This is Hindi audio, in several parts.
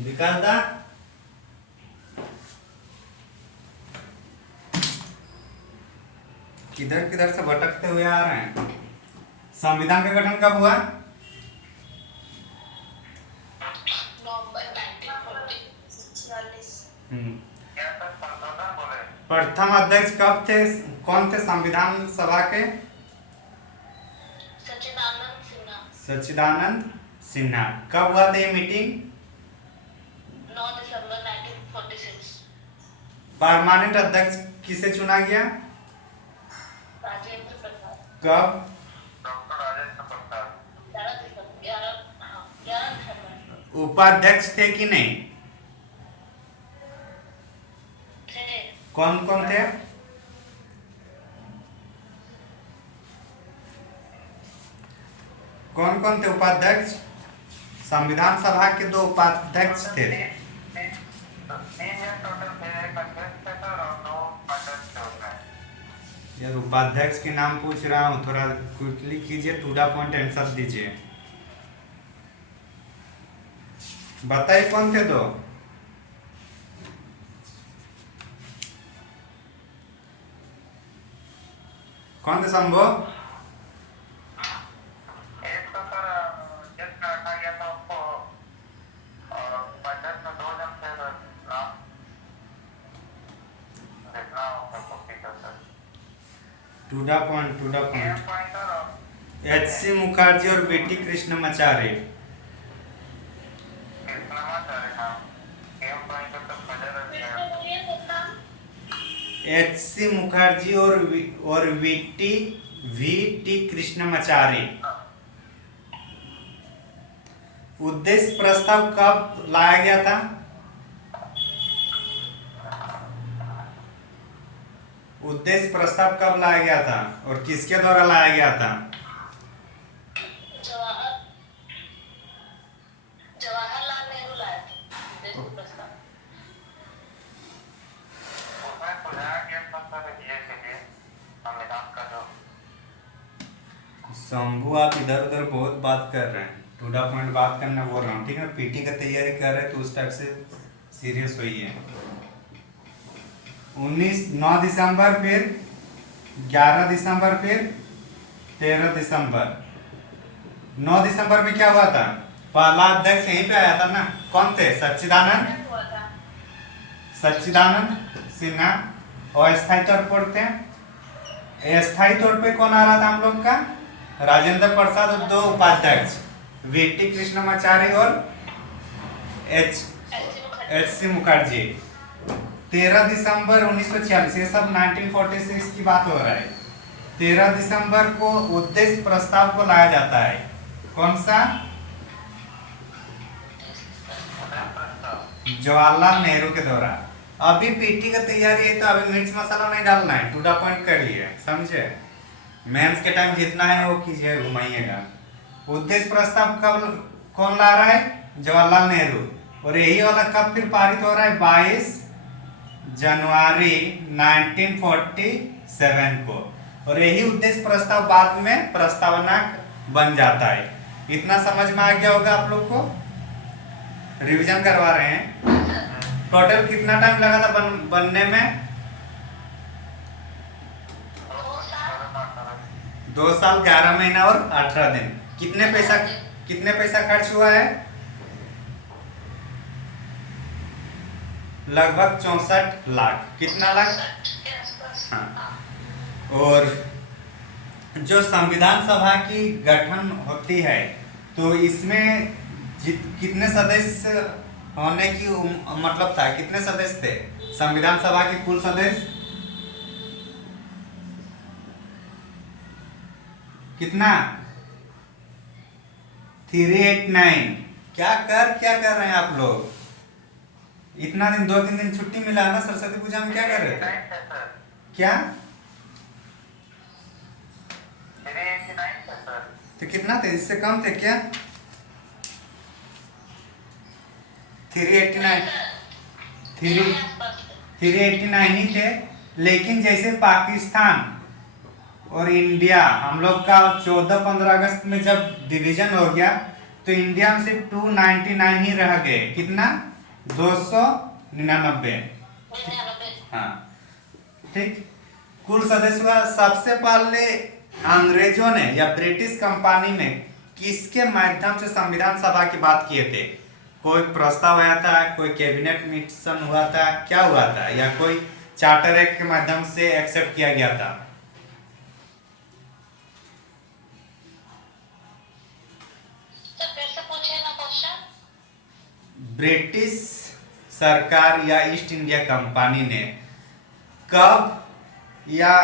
विकास दा किधर किधर से भटकते हुए आ रहे हैं। संविधान का गठन कब हुआ? नवंबर 1946। प्रथम अध्यक्ष कब थे? कौन थे संविधान सभा के? सच्चिदानंद सिन्हा। सच्चिदानंद सिन्हा। कब हुआ था ये मीटिंग? 9 दिसंबर 1946। परमानेंट अध्यक्ष किसे चुना गया? राजेंद्र प्रसाद। कब? डॉक्टर राजेंद्र प्रसाद। 11 दिसंबर 11 दिसंबर उपाध्यक्ष थे कि नहीं? थे। कौन कौन थे? कौन कौन थे उपाध्यक्ष? संविधान सभा के 2 उपाध्यक्ष थे। यार उपाध्यक्ष के नाम पूछ रहा हूँ, थोड़ा क्विकली कीजिए, टू द पॉइंट आंसर दीजिए। बताइए कौन थे 2? कौन थे शंभू? एक तो सर जिसका हटा गया था उसको और पंचायत में 2 जन थे सर। नाम देखना होगा कॉपी का sir. To the point, to the M point. Point और एच.सी. मुखर्जी और वी.टी. कृष्णमाचारी। कृष्णमाचार्य नाम एम पॉइंट तो बजा रह फिर गया। से बोलिए सर नाम। एच.सी. मुखर्जी और वी.टी. कृष्णमाचारी। उद्देश्य प्रस्ताव कब लाया गया था? उद्देश्य प्रस्ताव कब लाया गया था और किसके द्वारा लाया गया था? जवाहरलाल नेहरू लाए थे उद्देश्य प्रस्ताव। उसमें सुझाया गया था सर ये के लिए संविधान का जो शंभू आप इधर उधर बहुत बात कर रहे हैं, टू द पॉइंट बात करना बोल रहा हूँ, ठीक है? पीटी का तैयारी कर रहे हैं तो उस टाइप से सीरियस होइए। 9 दिसंबर, फिर 11 दिसंबर, फिर 13 दिसंबर। 9 दिसंबर में क्या हुआ था? पहला अध्यक्ष यहीं पे आया था ना, कौन थे? सच्चिदानंद हुआ था। सिन्हा। और अस्थायी तौर पर थे, अस्थायी तौर पे कौन आ रहा था हम लोग का? राजेंद्र प्रसाद और 2 उपाध्यक्ष, वी.टी. कृष्णमाचारी और एच.सी. मुखर्जी। 13 दिसंबर 1946, ये सब 1946 की बात हो रहा है। 13 दिसंबर को उद्देश्य प्रस्ताव को लाया जाता है। कौन सा? जवाहरलाल नेहरू के द्वारा। अभी पीटी का तैयारी है तो अभी मिर्च मसाला नहीं डालना है, टू द पॉइंट करिए, समझे? मेंस के टाइम जितना है वो कीजिए, घुमाइएगा। उद्देश्य प्रस्ताव कब कौन ला रहा है? जवाहरलाल नेहरू। और यही वाला कब फिर पारित हो रहा है? 22 जनवरी 1947 को। और यही उद्देश्य प्रस्ताव बाद में प्रस्तावना बन जाता है। इतना समझ में आ गया होगा आप लोग को? रिवीजन करवा रहे हैं। टोटल कितना टाइम लगा था बनने में? 2 साल 11 महीना और 18 दिन। कितने पैसा खर्च हुआ है? लगभग 64 लाख। कितना लाख? हाँ। और जो संविधान सभा की गठन होती है तो इसमें कितने सदस्य होने की मतलब था? कितने सदस्य थे संविधान सभा के कुल सदस्य? कितना? 389। क्या कर रहे हैं आप लोग? इतना दिन 2-3 दिन छुट्टी मिला ना सरस्वती पूजा में, क्या कर रहे थे? क्या? 389 थे सर। तो कितना थे? इससे कम थे क्या? 389 ही थे। लेकिन जैसे पाकिस्तान और इंडिया हम लोग का 14-15 अगस्त में जब डिवीजन हो गया तो तो इंडिया में सिर्फ 299 ही रह गए। कितना? 299। 99। हाँ ठीक। कुल सदस्य सबसे पहले अंग्रेजों ने या ब्रिटिश कंपनी में किसके माध्यम से संविधान सभा की बात किए थे? कोई प्रस्ताव आया था, कोई कैबिनेट मिशन हुआ था, क्या हुआ था, या कोई चार्टर एक्ट के माध्यम से एक्सेप्ट किया गया था? सर फिर से पूछिए ना क्वेश्चन। ब्रिटिश सरकार या ईस्ट इंडिया कंपनी ने कब या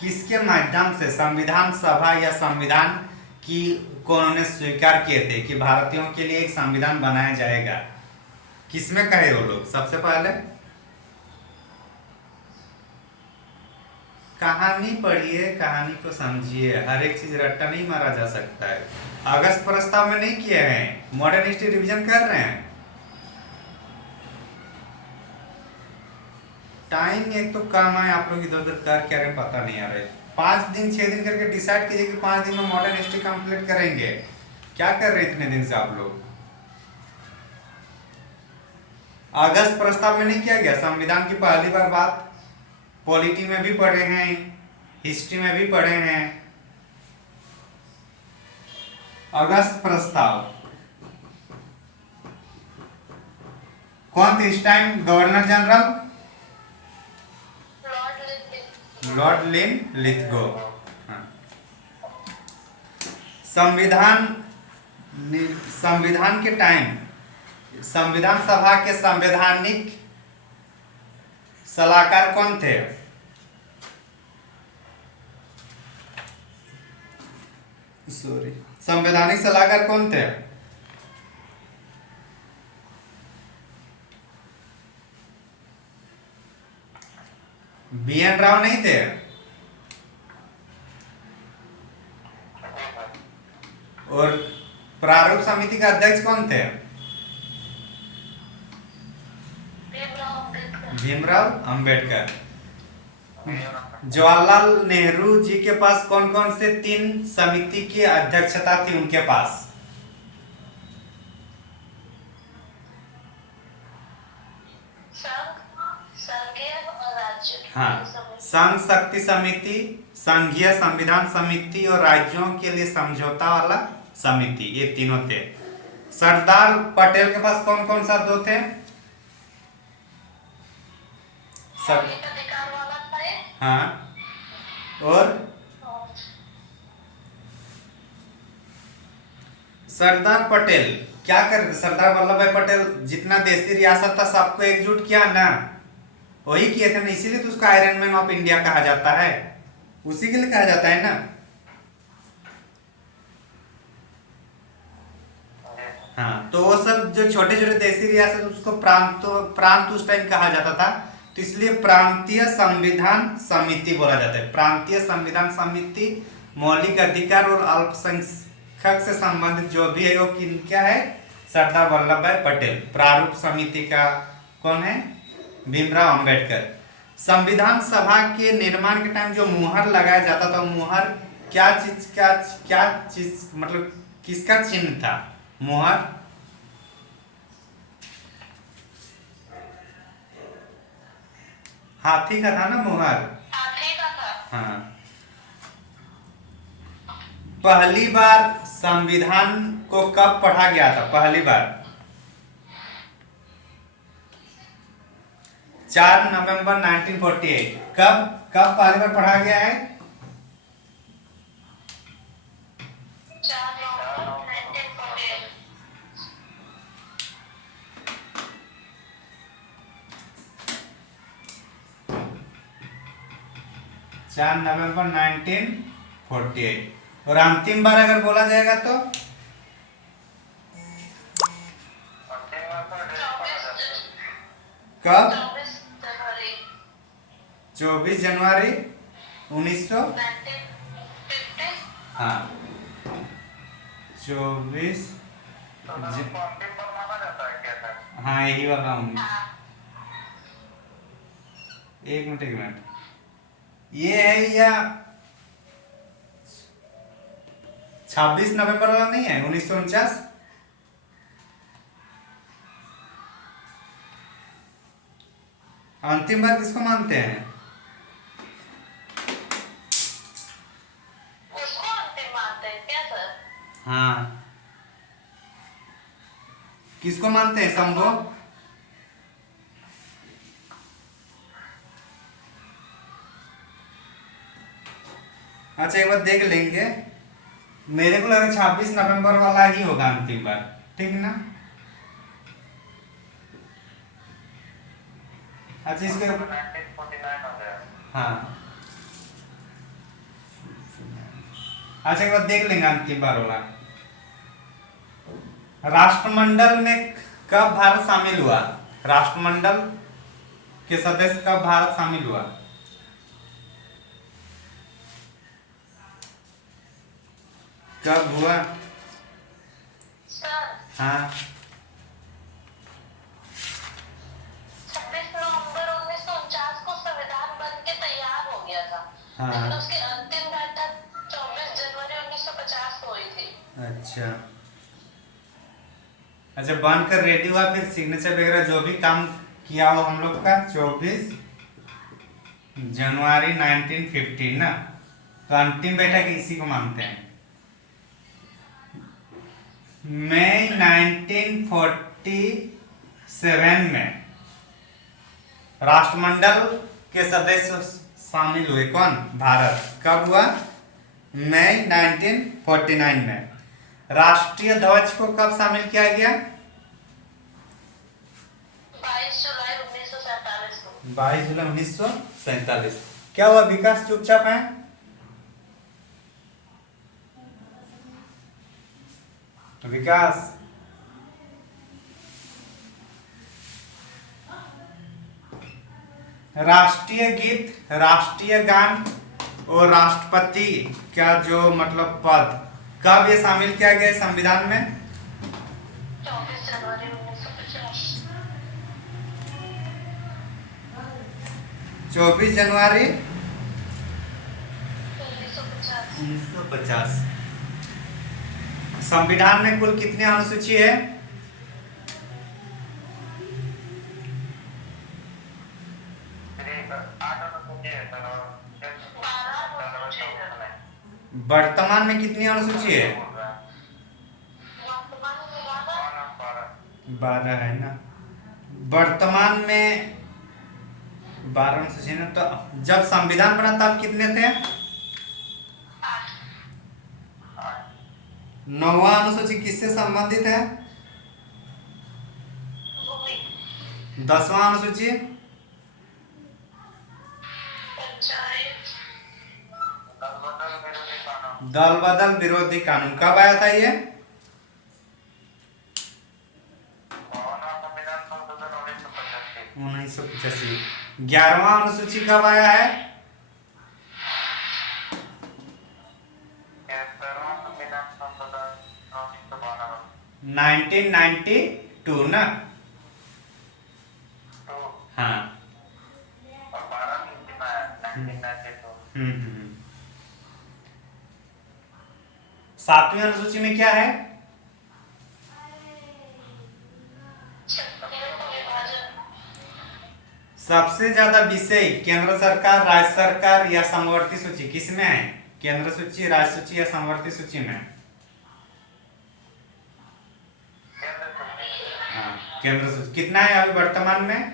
किसके माध्यम से संविधान सभा या संविधान की को उन्होंने स्वीकार किए थे कि भारतीयों के लिए एक संविधान बनाया जाएगा? किसमें कहे वो लोग? सबसे पहले कहानी पढ़िए, कहानी को समझिए, हर एक चीज रट्टा नहीं मारा जा सकता है। अगस्त प्रस्ताव में नहीं किए हैं, मॉडर्न हिस्ट्री रिवीजन कर रहे हैं। टाइम एक तो कम है, आप लोग इधर उधर कर क्या रहे हैं पता नहीं आ रहा है। 5 दिन 6 दिन करके डिसाइड कीजिए कि 5 दिन में मॉडर्न हिस्ट्री कंप्लीट करेंगे। क्या कर रहे हैं इतने दिन से आप लोग? अगस्त प्रस्ताव में नहीं किया गया संविधान की पहली बार बात? पॉलिटी में भी पढ़े हैं, हिस्ट्री में भी पढ़े हैं। अगस्त प्रस्ताव कौन थे इस time governor general? Lord Linlithgow. हाँ। संविधान के टाइम संविधान सभा के संवैधानिक सलाहकार कौन थे? सॉरी, संवैधानिक सलाहकार कौन थे? BN राव नहीं थे? और प्रारूप समिति का अध्यक्ष कौन थे? भीमराव अंबेडकर। जवाहरलाल नेहरू जी के पास कौन कौन से 3 समिति की अध्यक्षता थी उनके पास? हाँ, संघ शक्ति समिति, संघीय संविधान समिति और राज्यों के लिए समझौता वाला समिति, ये तीनों थे। सरदार पटेल के पास कौन कौन सा 2 थे? अधिकार वाला था ये। हाँ, और सरदार पटेल क्या कर रहे थे? सरदार वल्लभ भाई पटेल जितना देशी रियासत था सबको एकजुट किया ना, वही किए थे ना, इसीलिए तो उसको आयरन मैन ऑफ इंडिया कहा जाता है, उसी के लिए कहा जाता है ना। हाँ, तो वो सब जो छोटे छोटे देशी रियासत उसको प्रांत उस टाइम कहा जाता था, तो इसलिए प्रांतीय संविधान समिति बोला जाता है। प्रांतीय संविधान समिति मौलिक अधिकार और अल्पसंख्यक से संबंधित जो भी है वो क्या है? सरदार वल्लभ भाई पटेल। प्रारूप समिति का कौन है? भीमराव अंबेडकर। संविधान सभा के निर्माण के टाइम जो मुहर लगाया जाता था, मुहर क्या चीज मतलब किसका चिन्ह था? मुहर हाथी का था ना, मुहर। हाथी का था। हाँ। पहली बार संविधान को कब पढ़ा गया था? पहली बार 4 नवंबर 1948। कब कब पहली बार पढ़ा गया है? 4 नवंबर 1948। 4 नवंबर 1948। और अंतिम बार अगर बोला जाएगा तो कब? 24 जनवरी 1900। 1950। हाँ, 24 हाँ यही वाला हूँ। एक मिनट ये है या 26 नवंबर वाला नहीं है? 1949। अंतिम बार किसको मानते हैं? उसको अंतिम मानते हैं क्या सर? हाँ, किसको मानते हैं शंभू? अच्छा एक बार देख लेंगे, मेरे को लगा 26 नवंबर वाला ही होगा अंतिम बार, ठीक है ना? अच्छा इसके 1949 हो गया। हाँ, अच्छा एक बार देख लेंगे अंतिम बार वाला। राष्ट्रमंडल में कब भारत शामिल हुआ? राष्ट्रमंडल के सदस्य कब भारत शामिल हुआ? कब हुआ? सर हाँ 26 नवंबर 1949 को संविधान बन के तैयार हो गया था। हाँ। लेकिन उसकी अंतिम बैठक 24 जनवरी 1950 को हुई थी। अच्छा, अच्छा बनकर रेडी हुआ, फिर सिग्नेचर वगैरह जो भी काम किया हो हम लोग का 24 जनवरी 1950 ना, तो अंतिम बैठक इसी को मानते हैं। मई 1947 में राष्ट्रमंडल के सदस्य शामिल हुए, कौन? भारत। कब हुआ? मई 1949 में। राष्ट्रीय ध्वज को कब शामिल किया गया? 22 जुलाई 1947 को। 22 जुलाई 1947। क्या हुआ विकास, चुपचाप है? विकास, राष्ट्रीय गीत, राष्ट्रीय गान और राष्ट्रपति का जो मतलब पद, कब ये शामिल किया गया संविधान में? 24 जनवरी 1950। 24 जनवरी 1950। 1950। संविधान में कुल कितनी अनुसूची है? फिर 8 अनुसूची है सर, और 12 अनुसूची है। वर्तमान में कितनी अनुसूची है? वर्तमान में 12। 12 है ना। वर्तमान में 12 अनुसूची है ना, तो जब संविधान बना तब कितने थे? 9वां अनुसूची किससे संबंधित है? भूमि। 10वां अनुसूची? पंचायत। दलबदल विरोधी कानून। दल बदल विरोधी कानून कब आया था ये? मानव संविधान संशोधन 1985। 1985। 11वां अनुसूची कब आया है? 73वां संविधान संशोधन 1992। 1992 ना। तो हाँ। और 12 की में 1992। हम्म। 7वीं अनुसूची में क्या है? क्षेत्रीय विभाजन। सबसे ज्यादा विषय केंद्र सरकार, राज्य सरकार या समवर्ती सूची किसमें है? केंद्र सूची, राज्य सूची या समवर्ती सूची में? केंद्र सूची। हाँ, केंद्र सूची। कितना है अभी वर्तमान में?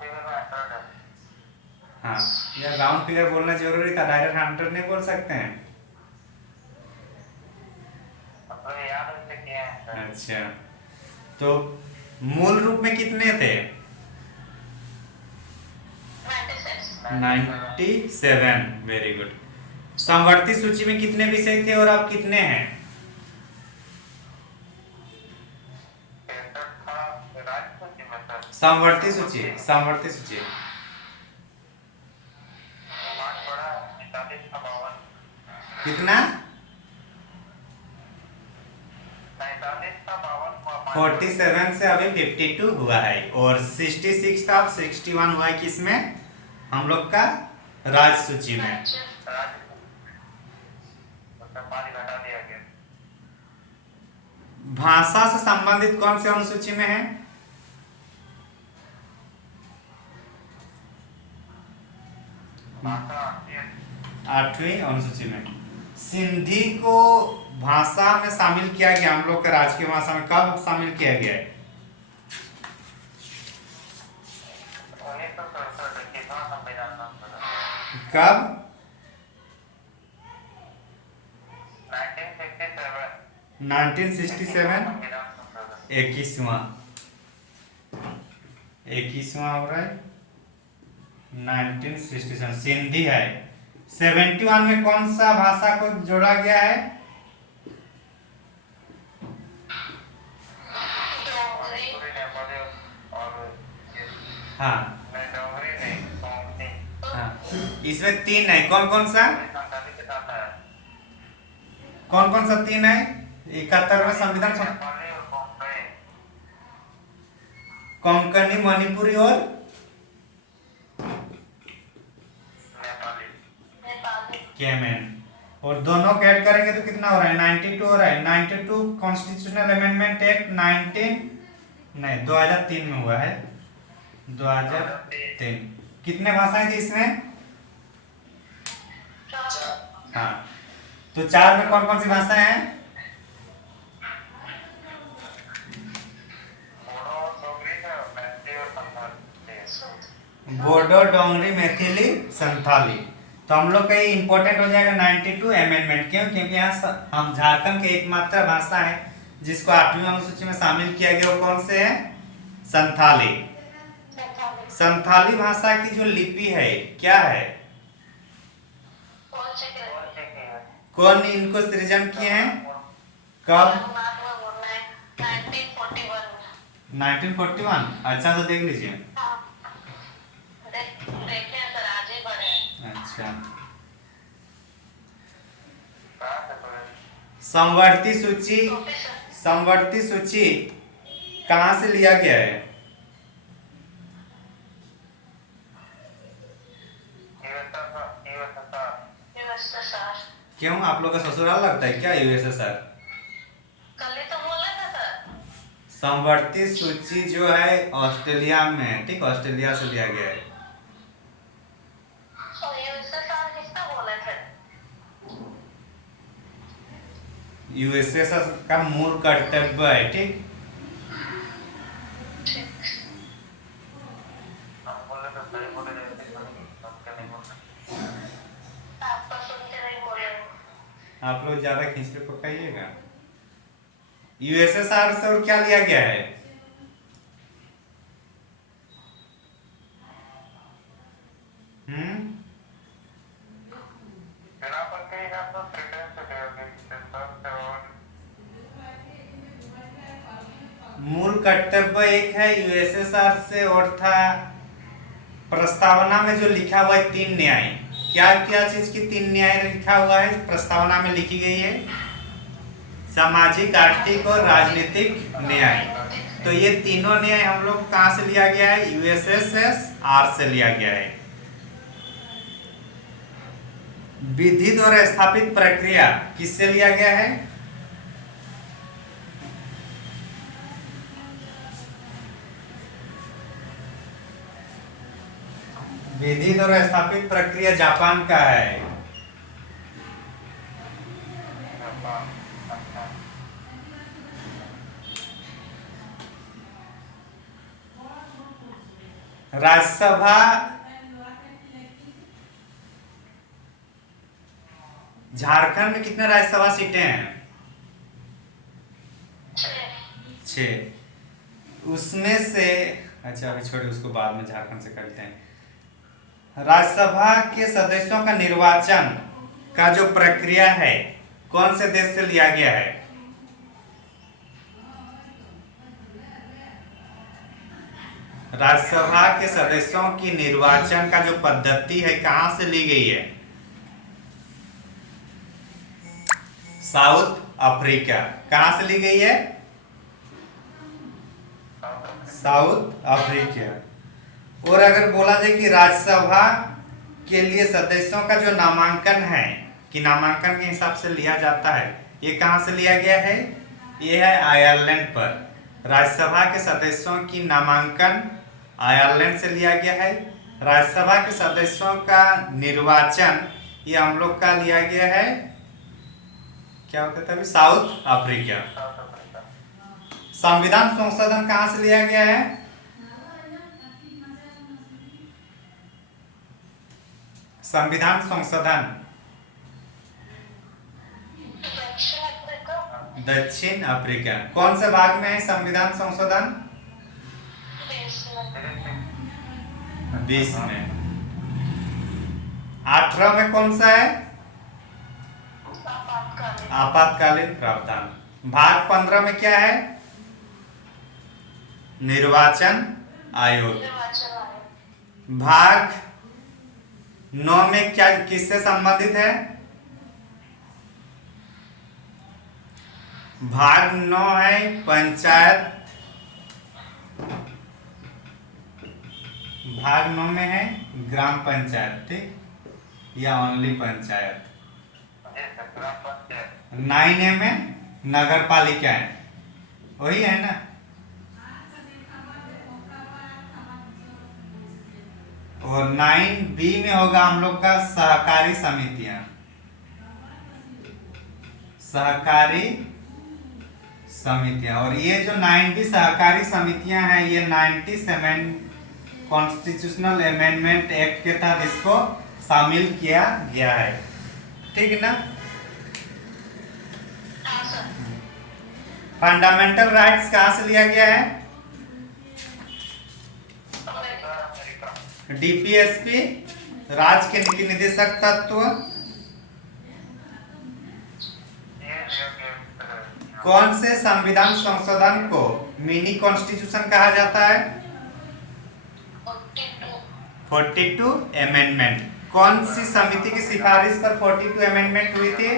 फिगर में 100 है। हाँ, यह राउंड फिगर बोलना जरूरी था, डायरेक्ट 100 नहीं बोल सकते हैं। मतलब याद रखते किए हैं सर। अच्छा, तो मूल रूप में कितने थे? 97। Very good. समवर्ती सूची में कितने विषय थे और अब कितने हैं? 63 था राज्य सूची में सर। समवर्ती सूची, समवर्ती सूची। 5 बड़ा 45 था 52। कितना? 47 था 52। 47 से अभी 52 हुआ है और 66 था, अब 61 हुआ है किसमें? हम लोग का राज्य सूची में। राज्य उसमें 5 घटा दिया गया। भाषा से संबंधित कौन से अनुसूची में है? भाषा आती है। 8वीं अनुसूची में सिंधी को भाषा में शामिल किया गया, हम लोग के राजकीय भाषा में कब शामिल किया गया है? 1967 कितना संविधान संशोधन कब? 1967 1967 संविधान संशोधन 21वां हो रहा है 1967 सिंधी है। 71 में कौन सा भाषा को जोड़ा गया है? डोगरी, पूरी नेपाली और हाँ नहीं डोगरी नहीं कोंकणी हाँ, इसमें 3 है, कौन कौन सा? संताली के साथ है कौन कौन सा 3 है 71वें संविधान? नेपाली और कोंकणी कोंकणी, मणिपुरी और नेपाली नेपाली, केमेन, और दोनों को ऐड करेंगे तो कितना हो रहा है? 92 हो रहा है। 92 कॉन्स्टिट्यूशनल अमेंडमेंट एक्ट 2003 में हुआ है। 2003 कितने भाषाएं थी इसमें? हाँ, तो 4 में कौन कौन सी भाषाएं हैं? बोडो डोगरी है मैथिली और संथाली बोडो, डोंगरी, मैथिली, संथाली। तो हम लोग का ये इंपॉर्टेंट हो जाएगा 92 अमेंडमेंट। क्यों? क्योंकि यहाँ हम झारखंड के एकमात्र भाषा है जिसको 8वीं अनुसूची में शामिल किया गया, वो कौन से है? संथाली। नेपाली, संथाली भाषा की जो लिपि है क्या है? कौन से के कौन सी की है कौन इनको सृजन किए हैं? कब? नाम में बोलना है 1941 में। 1941। अच्छा, तो देख लीजिए। हाँ, देखे हैं सर, आज ही पढ़े हैं। अच्छा, कहाँ से पढ़े समवर्ती सूची, प्रोफेसर, समवर्ती सूची कहाँ से लिया गया है? यूएसएसआर। क्यों, आप लोग का ससुराल लगता है क्या यूएसएसआर? कल ही तो बोला था सर। समवर्ती सूची जो है ऑस्ट्रेलिया में है, ठीक, ऑस्ट्रेलिया से लिया गया है। तो यूएसएसआर किसका बोले थे? यूएसएसआर का मूल कर्तव्य है, ठीक। ठीक, हम बोले तो सही बोले जैसे सबके नहीं बोलते आपका सुन के नहीं बोले। आप लोग ज्यादा खींच के पकाइएगा। यूएसएसआर से और क्या लिया गया है? फिर अपन कहीं ना तो ब्रिटेन से लेंगे सेंसर से और मूल कर्तव्य एक है यूएसएसआर से, और था प्रस्तावना में जो लिखा हुआ है 3 न्याय। क्या क्या चीज की 3 न्याय लिखा हुआ है प्रस्तावना में लिखी गई है? सामाजिक, आर्थिक और राजनीतिक न्याय। तो ये तीनों न्याय हम लोग कहाँ से लिया गया है? यूएसएसआर से लिया गया है। विधि द्वारा स्थापित प्रक्रिया किससे लिया गया है? विधि द्वारा स्थापित प्रक्रिया जापान का है। राज्यसभा झारखंड में कितने राज्यसभा सीटें हैं? 6। उसमें से, अच्छा अभी छोड़िए उसको, बाद में झारखंड से करते हैं। राज्यसभा के सदस्यों का निर्वाचन का जो प्रक्रिया है कौन से देश से लिया गया है? राज्यसभा के सदस्यों की निर्वाचन का जो पद्धति है कहां से ली गई है? South Africa. कहां से ली गई है? South Africa. और अगर बोला जाए कि राज्यसभा के लिए सदस्यों का जो नामांकन है, कि नामांकन के हिसाब से लिया जाता है, ये कहां से लिया गया है? ये है आयरलैंड पर। राज्यसभा के सदस्यों की नामांकन आयरलैंड से लिया गया है। राज्यसभा के सदस्यों का निर्वाचन ये हम लोग का लिया गया है, क्या होता था अभी, साउथ अफ्रीका। South Africa. संविधान संशोधन कहां से लिया गया है? संविधान संशोधन दक्षिण अफ्रीका। दक्षिण अफ्रीका। कौन से भाग में है संविधान संशोधन? 20 में। 18 में कौन सा है? आपातकालीन। आपातकालीन प्रावधान। भाग 15 में क्या है? निर्वाचन आयोग। निर्वाचन आयोग। भाग 9 में क्या किससे संबंधित है? भाग 9 है पंचायत। भाग 9 में है ग्राम पंचायत, ठीक, या ओनली पंचायत। जी सर, ग्राम पंचायत। 9A में नगर पालिका है, वही है ना। और 9B में होगा हम लोग का सहकारी समितियां। सहकारी समितियां। और ये जो 9B सहकारी समितियां हैं ये 97 कॉन्स्टिट्यूशनल अमेंडमेंट एक्ट के तहत इसको शामिल किया गया है, ठीक है ना। हाँ सर। फंडामेंटल राइट्स कहां से लिया गया है? अमेरिका। डीपीएसपी, राज्य के नीति निदेशक तत्व। ये लिया गया। कौन से संविधान संशोधन को मिनी कॉन्स्टिट्यूशन कहा जाता है? 42 अमेंडमेंट। कौन सी समिति की सिफारिश पर 42 अमेंडमेंट हुई थी?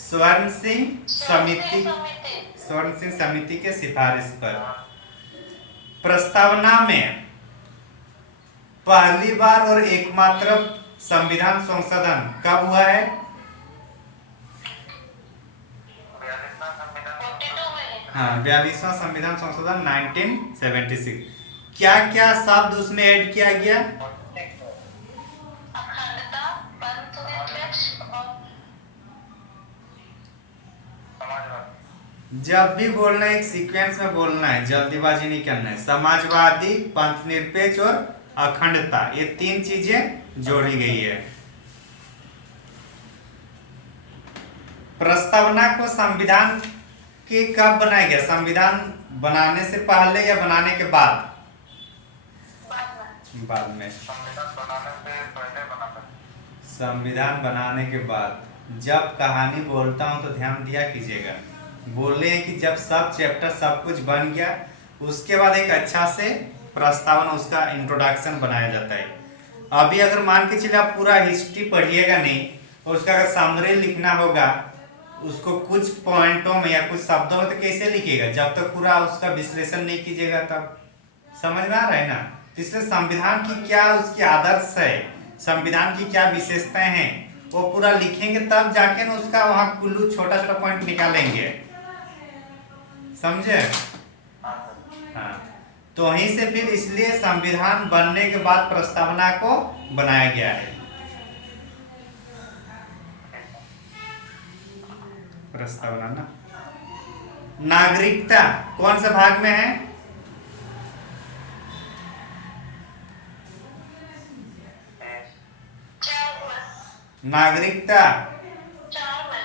स्वर्ण सिंह समिति। स्वर्ण सिंह समिति के सिफारिश पर। प्रस्तावना में पहली बार और एकमात्र संविधान संशोधन कब हुआ है? 42वां संविधान। 42 में। हाँ, 42वां संविधान संशोधन 1976। क्या क्या शब्द उसमें ऐड किया गया? अखंडता, पंथनिरपेक्ष और समाजवाद। जब भी बोलना है एक सीक्वेंस में बोलना है, जल्दीबाजी नहीं करना है। समाजवादी, पंथनिरपेक्ष और अखंडता, ये 3 चीजें जोड़ी गई है। प्रस्तावना को संविधान के कब बनाया गया? संविधान बनाने से पहले या बनाने के बाद? बाद में। संविधान बनाने से पहले बना था। संविधान बनाने के बाद। जब कहानी बोलता हूं तो ध्यान दिया कीजिएगा। बोले हैं कि जब सब चैप्टर सब कुछ बन गया उसके बाद एक अच्छा से प्रस्तावना, उसका इंट्रोडक्शन बनाया जाता है। अभी अगर मान के चलिए आप पूरा हिस्ट्री पढ़िएगा नहीं और उसका अगर समरी लिखना होगा उसको कुछ पॉइंटों में या कुछ शब्दों में, तो कैसे लिखिएगा जब तक पूरा उसका विश्लेषण नहीं कीजिएगा? तब समझ में आ रहा है ना। इसलिए संविधान की क्या उसकी आदर्श है, संविधान की क्या विशेषताएं हैं, वो पूरा लिखेंगे तब जाके ना उसका वहां कुल्लू छोटा छोटा पॉइंट निकालेंगे, समझे? हाँ, तो वहीं से फिर इसलिए संविधान बनने के बाद प्रस्तावना को बनाया गया है। प्रस्तावना ना। नागरिकता कौन से भाग में है? नागरिकता। 4 में।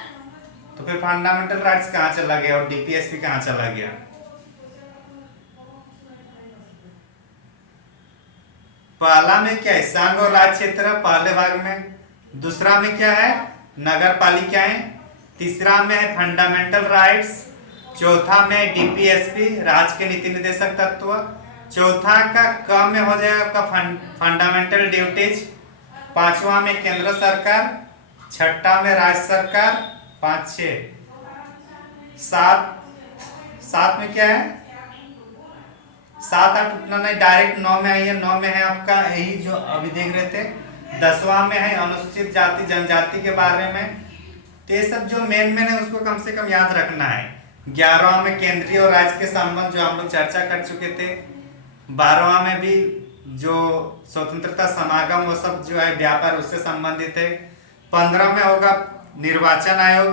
तो फिर फंडामेंटल राइट्स कहाँ चला गया और डीपीएसपी कहाँ चला गया? पहला में क्या है? संघ और राज्य क्षेत्र पहले भाग में। दूसरा में क्या है? नगर पालिकाएं। तीसरा में है फंडामेंटल राइट्स। चौथा में डीपीएसपी, राज्य के नीति निदेशक तत्व। चौथा का क में हो जाएगा आपका फंडामेंटल ड्यूटीज। पांचवा में केंद्र सरकार। छठा में राज्य सरकार। 5 6 7 में क्या है? 7 8 उतना नहीं, डायरेक्ट 9 में है। ये 9 में है आपका यही जो अभी देख रहे थे। 10वां में है अनुसूचित जाति जनजाति के बारे में। तो ये सब जो मेन है उसको कम से कम याद रखना है। 11वां में केंद्रीय और राज्य के संबंध जो हम लोग चर्चा कर चुके थे। 12वां में भी जो स्वतंत्रता समागम वो सब जो है व्यापार उससे संबंधित है। 15 में होगा निर्वाचन आयोग।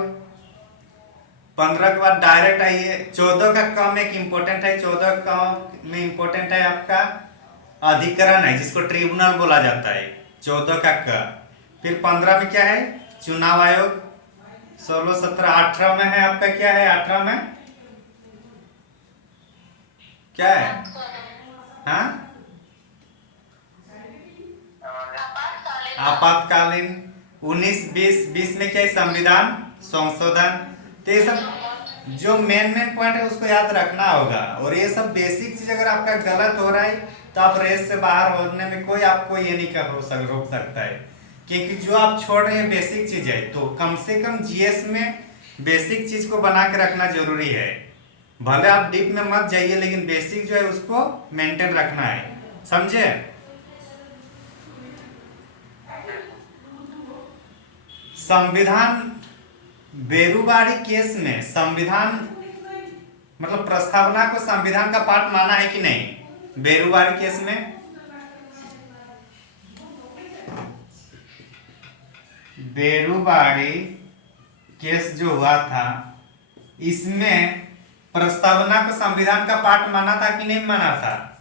15 के बाद डायरेक्ट आइए 14 का कम एक इम्पोर्टेंट है। 14 का में इम्पोर्टेंट है आपका अधिकरण है जिसको ट्रिब्यूनल बोला जाता है। 14 का क। फिर 15 में क्या है चुनाव आयोग। 16 17 18 में है आपका क्या है 18 में क्या है हाँ आपातकालीन। 19 20 20 में क्या है संविधान संशोधन। तो ये सब जो मेन पॉइंट है उसको याद रखना होगा। और ये सब बेसिक चीज अगर आपका गलत हो रहा है तो आप रेस से बाहर होने में कोई आपको ये नहीं कर रोक सकता है। क्योंकि जो आप छोड़ रहे हैं बेसिक चीज है तो कम से कम जीएस में बेसिक चीज को बना के रखना जरूरी है। भले आप डीप में मत जाइए लेकिन बेसिक जो है उसको मेंटेन रखना है। समझे। संविधान बेरुबारी केस में संविधान मतलब प्रस्तावना को संविधान का पार्ट माना है कि नहीं। बेरुबारी केस में बेरुबारी केस जो हुआ था इसमें प्रस्तावना को संविधान का पार्ट माना था कि नहीं माना था।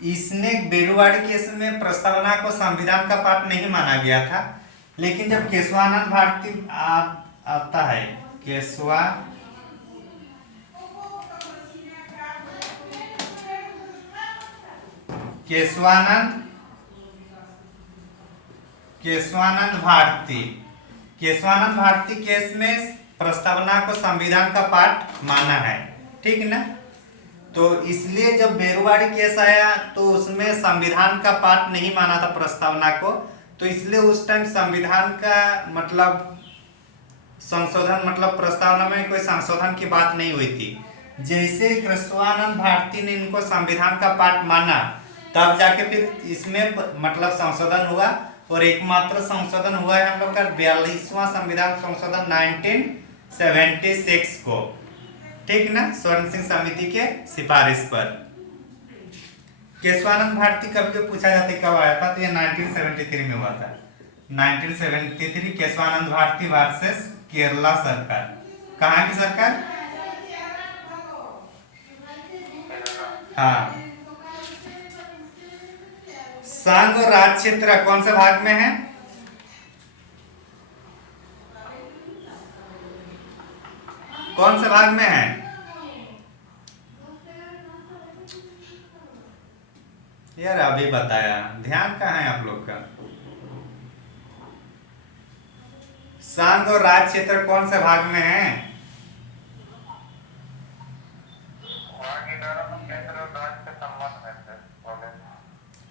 इसने बेरुबारी केस में प्रस्तावना को संविधान का पार्ट नहीं माना गया था। लेकिन जब केशवानंद भारती आता है केशवानंद भारती केस में प्रस्तावना को संविधान का पार्ट माना है। ठीक ना। तो इसलिए जब बेरुबारी केस आया तो उसमें संविधान का पार्ट नहीं माना था प्रस्तावना को। तो इसलिए उस टाइम संविधान का मतलब संशोधन मतलब प्रस्तावना में कोई संशोधन की बात नहीं हुई थी। जैसे केशवानंद भारती ने इनको संविधान का पार्ट माना तब जाके फिर इसमें मतलब संशोधन हुआ। और एकमात्र संशोधन हुआ है हम लोग का 42वां संविधान संशोधन 1976 को। ठीक ना। स्वर्ण सिंह समिति के सिफारिश पर। केशवानंद भारती कभी जो पूछा जाता है कब आया था तो ये 1973 में हुआ था। 1973 केशवानंद भारती वर्सेस केरला सरकार। कहाँ की सरकार। हाँ। संघ और राज्य क्षेत्र कौन से भाग में है। कौन से भाग में है। यार अभी बताया ध्यान कहाँ है आप लोग का। संघ और राज्य क्षेत्र कौन से भाग में है।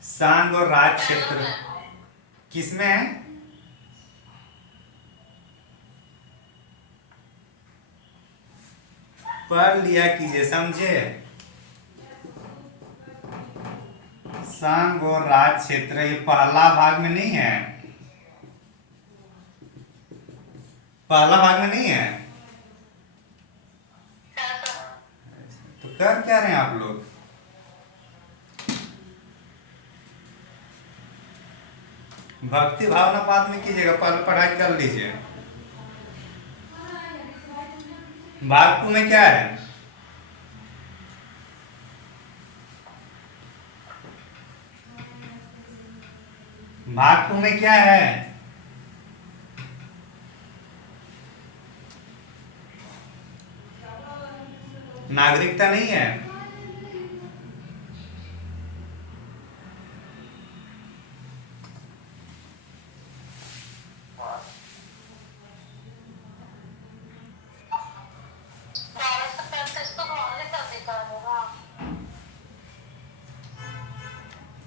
संघ और राज्य क्षेत्र किसमें है। पढ़ लिया कीजिए समझे। संघ और राज्य क्षेत्र ये पहला भाग में नहीं है। पहला भाग में नहीं है तो कर क्या रहे हैं आप लोग। भक्ति भावना बाद में कीजिएगा पहले पढ़ाई कर लीजिए। भाग 2 में क्या है। भाग 2 में क्या है। नागरिकता नहीं है।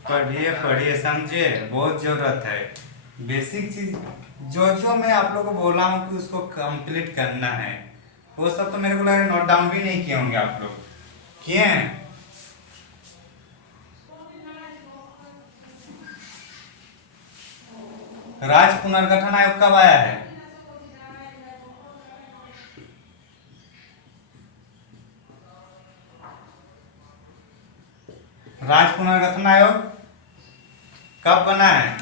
पढ़िए पढ़िए समझे बहुत जरूरत है। बेसिक चीज जो मैं आप लोग को बोला हूँ कि उसको कंप्लीट करना है वो सब तो मेरे को लग रहा है नोट डाउन भी नहीं किए होंगे आप लोग। किए हैं। राज्य पुनर्गठन आयोग कब आया है? राज्य पुनर्गठन आयोग कब बना है?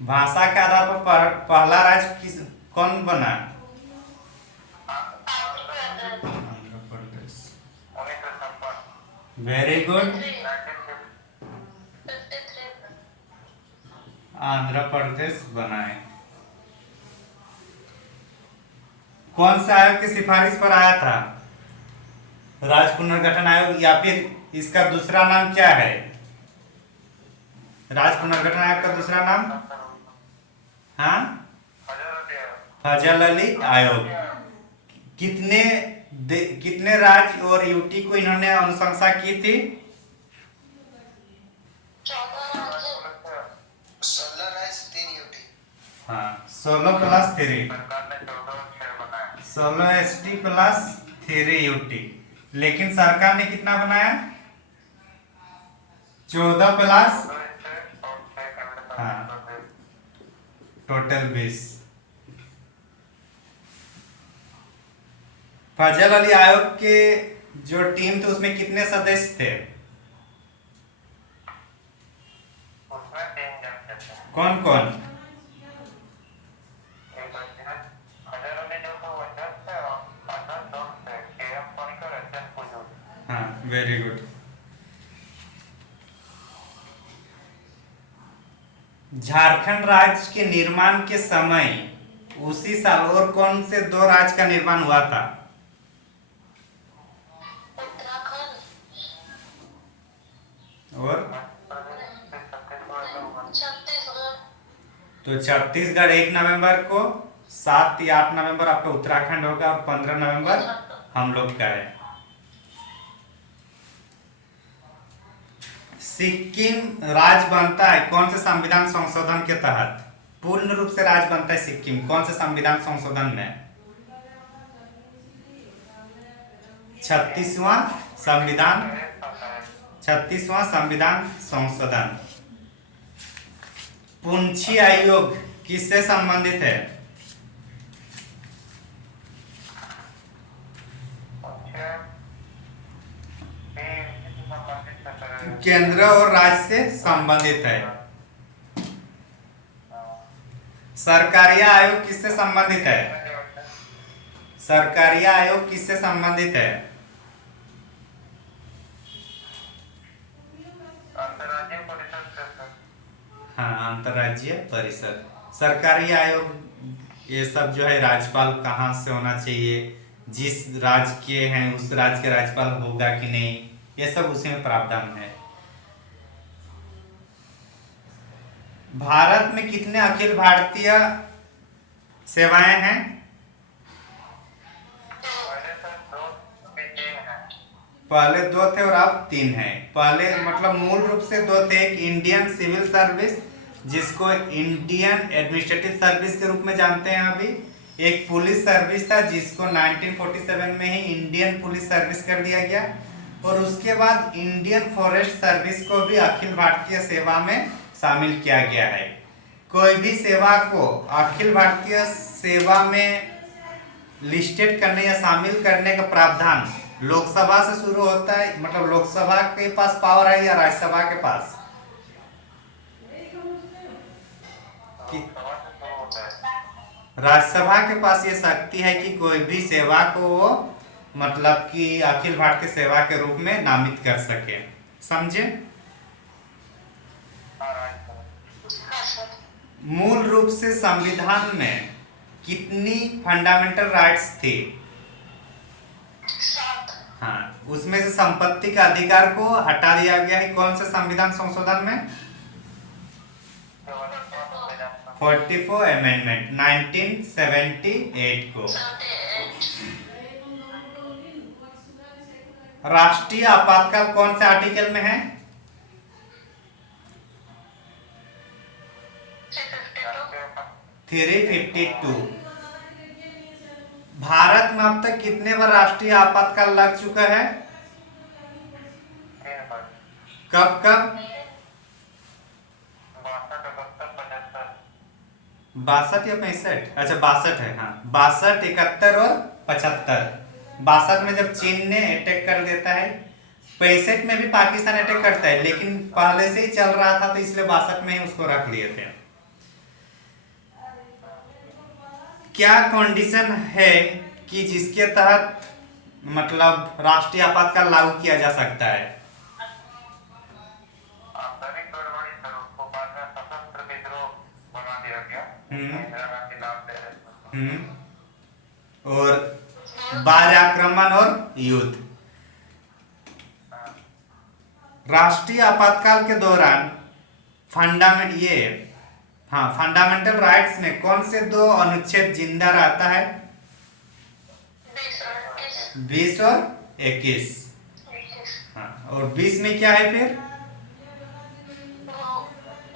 भाषा के आधार पर पहला राज्य कौन बना? आंध्र प्रदेश। 1956 very good. 53 आंध्र प्रदेश बना है। कौन सा आयोग की सिफारिश पर आया था? राज्य पुनर्गठन आयोग, या फिर इसका दूसरा नाम क्या है? राज्य पुनर्गठन आयोग का दूसरा नाम? हाँ, फजल अली आयोग। कितने राज्य और यूटी को इन्होंने अनुशंसा की थी? 14 राज्य 16 राज्य 3 यूटी। हाँ, 16 प्लस 3, सरकार ने 14 शहर बनाए। 16 एसटी प्लस 3 यूटी। लेकिन सरकार ने कितना बनाया? 14 प्लस, हाँ, टोटल 20। फजल अली आयोग के जो टीम थे उसमें कितने सदस्य थे? उसमें 3 जन थे। कौन कौन? एक हजार उन्नीस जो तो अध्यक्ष थे और अध्यक्ष दो थे, KM पणिकर, HN पुजूर। हाँ, वेरी गुड। झारखंड राज्य के निर्माण के समय उसी साल और कौन से 2 राज्य का निर्माण हुआ था? उत्तराखंड और छत्तीसगढ़ तो छत्तीसगढ़ 1 नवंबर को, 7 या 8 नवंबर आपका उत्तराखंड होगा और 15 नवंबर हम लोग का है। सिक्किम राज्य बनता है कौन से संविधान संशोधन के तहत? पूर्ण रूप से राज्य बनता है सिक्किम कौन से संविधान संशोधन में? 36वां संविधान, 36वां संविधान संशोधन। पुंछी आयोग किससे संबंधित है? केंद्र और राज्य से संबंधित है। सरकारिया आयोग किससे संबंधित है? सरकारिया आयोग किससे संबंधित है? अंतर्राज्यीय परिषद से। हाँ, अंतर्राज्यीय परिषद। सरकारी आयोग ये सब जो है राज्यपाल कहाँ से होना चाहिए, जिस राज्य के हैं उस राज्य के राज्यपाल होगा कि नहीं, ये सब उसी में प्रावधान है। भारत में कितने अखिल भारतीय सेवाएं हैं? पहले से 2 भी 3 हैं। पहले 2 थे और अब 3 हैं। पहले मतलब मूल रूप से 2 थे, एक इंडियन सिविल सर्विस जिसको इंडियन एडमिनिस्ट्रेटिव सर्विस के रूप में जानते हैं अभी, एक पुलिस सर्विस था जिसको 1947 में ही इंडियन पुलिस सर्विस कर दिया गया, और उसके बाद इंडियन फॉरेस्ट सर्विस को भी अखिल भारतीय सेवा में शामिल किया गया है। कोई भी सेवा को अखिल भारतीय सेवा में लिस्टेड करने या शामिल करने का प्रावधान लोकसभा से शुरू होता है, मतलब लोकसभा के पास पावर है या राज्यसभा के पास? राज्यसभा के पास ये शक्ति है कि कोई भी सेवा को वो मतलब कि अखिल भारतीय सेवा के रूप में नामित कर सके। समझे? हाँ सर। मूल रूप से संविधान में कितनी फंडामेंटल राइट्स थी? 7 हाँ, उसमें से संपत्ति का अधिकार को हटा दिया गया है कौन से संविधान संशोधन में? 44 अमेंडमेंट 1978 को। 78 राष्ट्रीय आपातकाल कौन से आर्टिकल में है? 352। भारत में अब तक कितने बार राष्ट्रीय आपातकाल लग चुका है? कब कब? 62 या 65, अच्छा 62 है, हाँ 62, 71 और 75। 62 में जब चीन ने अटैक कर देता है, 65 में भी पाकिस्तान अटैक करता है, लेकिन पहले से ही चल रहा था तो इसलिए 62 में ही उसको रख लिए थे। क्या कंडीशन है कि जिसके तहत मतलब राष्ट्रीय आपातकाल लागू किया जा सकता है? आंतरिक गड़बड़ी सर, उसको बाद में सशस्त्र विद्रोह बना दिया गया। इंदिरा गांधी नाम दे रहे थे। और बाह्य आक्रमण और युद्ध। राष्ट्रीय आपातकाल के दौरान फंडामेंटल राइट्स में कौन से 2 अनुच्छेद जिंदा रहता है? 20 और 21। हाँ, और 20 में क्या है फिर?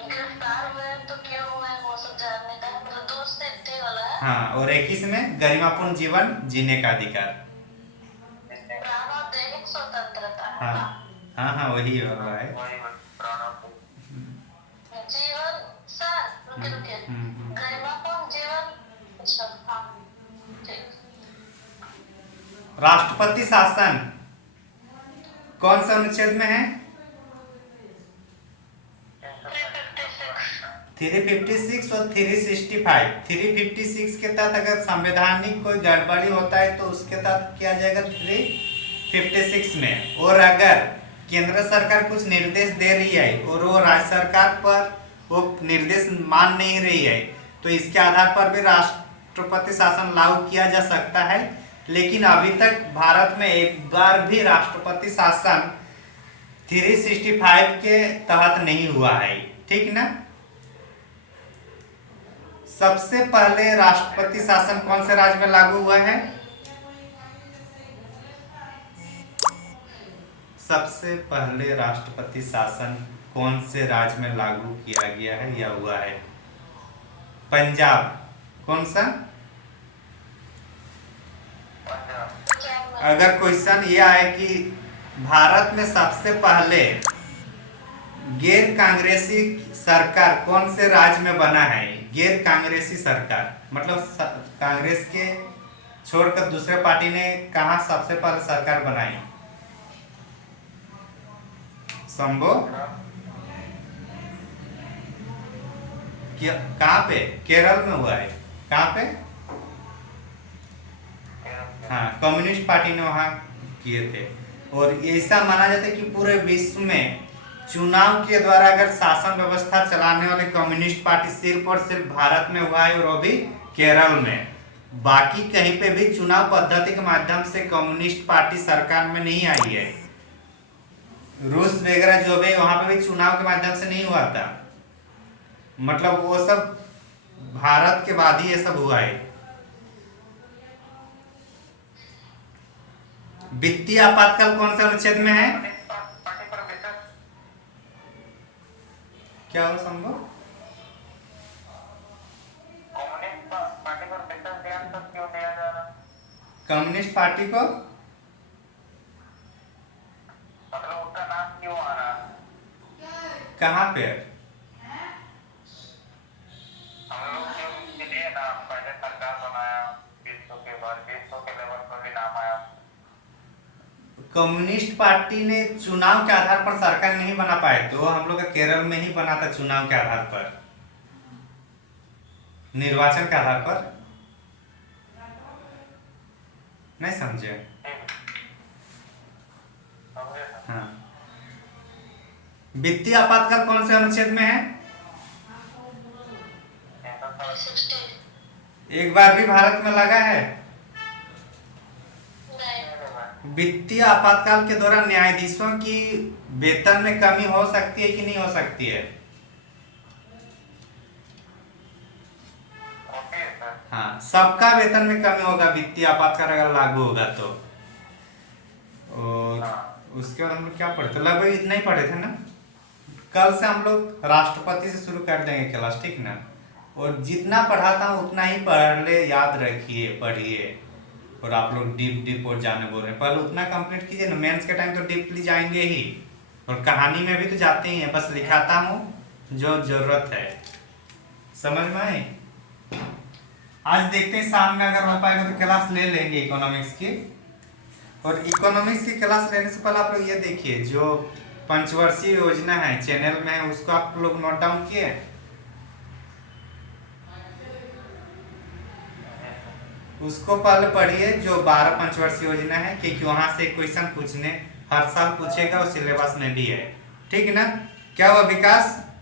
गिरफ्तार हुए तो क्यों हुए वो सब जानने का, मतलब दोष सिद्धि वाला है। हाँ, और 21 में गरिमापूर्ण जीवन जीने का अधिकार। प्राण और दैहिक स्वतंत्रता। हाँ वही हो रहा है। वही प्राणों को जीवन सर रुके गरिमापूर्ण जीवन। अच्छा हाँ ठीक। राष्ट्रपति शासन कौन सा अनुच्छेद में है? 356 और 365। 356 के तहत अगर संवैधानिक कोई गड़बड़ी होता है तो उसके तहत किया जाएगा 356 में। और अगर केंद्र सरकार कुछ निर्देश दे रही है और वो राज्य सरकार पर वो निर्देश मान नहीं रही है तो इसके आधार पर भी राष्ट्रपति शासन लागू किया जा सकता है। लेकिन अभी तक भारत में एक बार भी राष्ट्रपति शासन 365 के तहत नहीं हुआ है, ठीक ना। सबसे पहले राष्ट्रपति शासन कौन से राज्य में लागू हुआ है? सबसे पहले राष्ट्रपति शासन कौन से राज्य में लागू किया गया है या हुआ है? पंजाब। कौन सा? अगर क्वेश्चन ये आए कि भारत में सबसे पहले गैर कांग्रेसी सरकार कौन से राज्य में बना है? गैर कांग्रेसी सरकार मतलब कांग्रेस के छोड़कर दूसरे पार्टी ने कहा सबसे पहले सरकार बनाई? संभव कहाँ पे? केरल में हुआ है। कहाँ पे? हाँ, कम्युनिस्ट पार्टी ने वहां किए थे। और ऐसा माना जाता है कि पूरे विश्व में चुनाव के द्वारा अगर शासन व्यवस्था चलाने वाले कम्युनिस्ट पार्टी सिर्फ और सिर्फ भारत में हुआ है और वो भी केरल में। बाकी कहीं पे भी चुनाव पद्धति के माध्यम से कम्युनिस्ट पार्टी सरकार में नहीं आई है। रूस वगैरह जो भी वहां पे भी चुनाव के माध्यम से नहीं हुआ था, मतलब वो सब भारत के बाद ही ये सब हुआ है। वित्तीय आपातकाल कौन से अनुच्छेद में है? क्या हो संभव? कम्युनिस्ट पार्टी को मतलब उसका नाम क्यों आ रहा है? कहाँ पे? हम लोग जो उसके लिए ना पहले सरकार बनाया, विश्व के बाद विश्व के लेवल पर भी नाम आया। कम्युनिस्ट पार्टी ने चुनाव के आधार पर सरकार नहीं बना पाए तो हम लोग का केरल में ही बना था चुनाव के आधार पर, निर्वाचन के आधार पर। नहीं समझे? हाँ। वित्तीय आपातकाल कौन से अनुच्छेद में है? एक बार भी भारत में लगा है? वित्तीय आपातकाल के दौरान न्यायाधीशों की वेतन में कमी हो सकती है कि नहीं हो सकती है? हाँ, सबका वेतन में कमी होगा वित्तीय आपातकाल अगर लागू होगा तो। और उसके बाद हम लोग क्या पढ़े थे? लगभग इतना ही पढ़े थे ना। कल से हम लोग राष्ट्रपति से शुरू कर देंगे क्लास, ठीक ना। और जितना पढ़ाता हूँ उतना ही पढ़ ले, याद रखिए, पढ़िए। और आप लोग डीप और जाने बोल रहे हैं, पहले उतना कंप्लीट कीजिए ना। मेंस के टाइम तो डीपली जाएंगे ही, और कहानी में भी तो जाते ही हैं। बस लिखाता हूँ जो जरूरत है। समझ में आए? आज देखते हैं शाम में अगर हो पाएगा तो क्लास ले लेंगे इकोनॉमिक्स की। और इकोनॉमिक्स की क्लास लेने से पहले आप लोग ये देखिए, जो पंचवर्षीय योजना है चैनल में है, उसको आप लोग नोट डाउन किए? उसको पहले पढ़िए, जो 12 पंचवर्षीय योजना है, क्योंकि वहां से क्वेश्चन पूछने हर साल पूछेगा और सिलेबस में भी है। ठीक है ना? क्या हुआ विकास?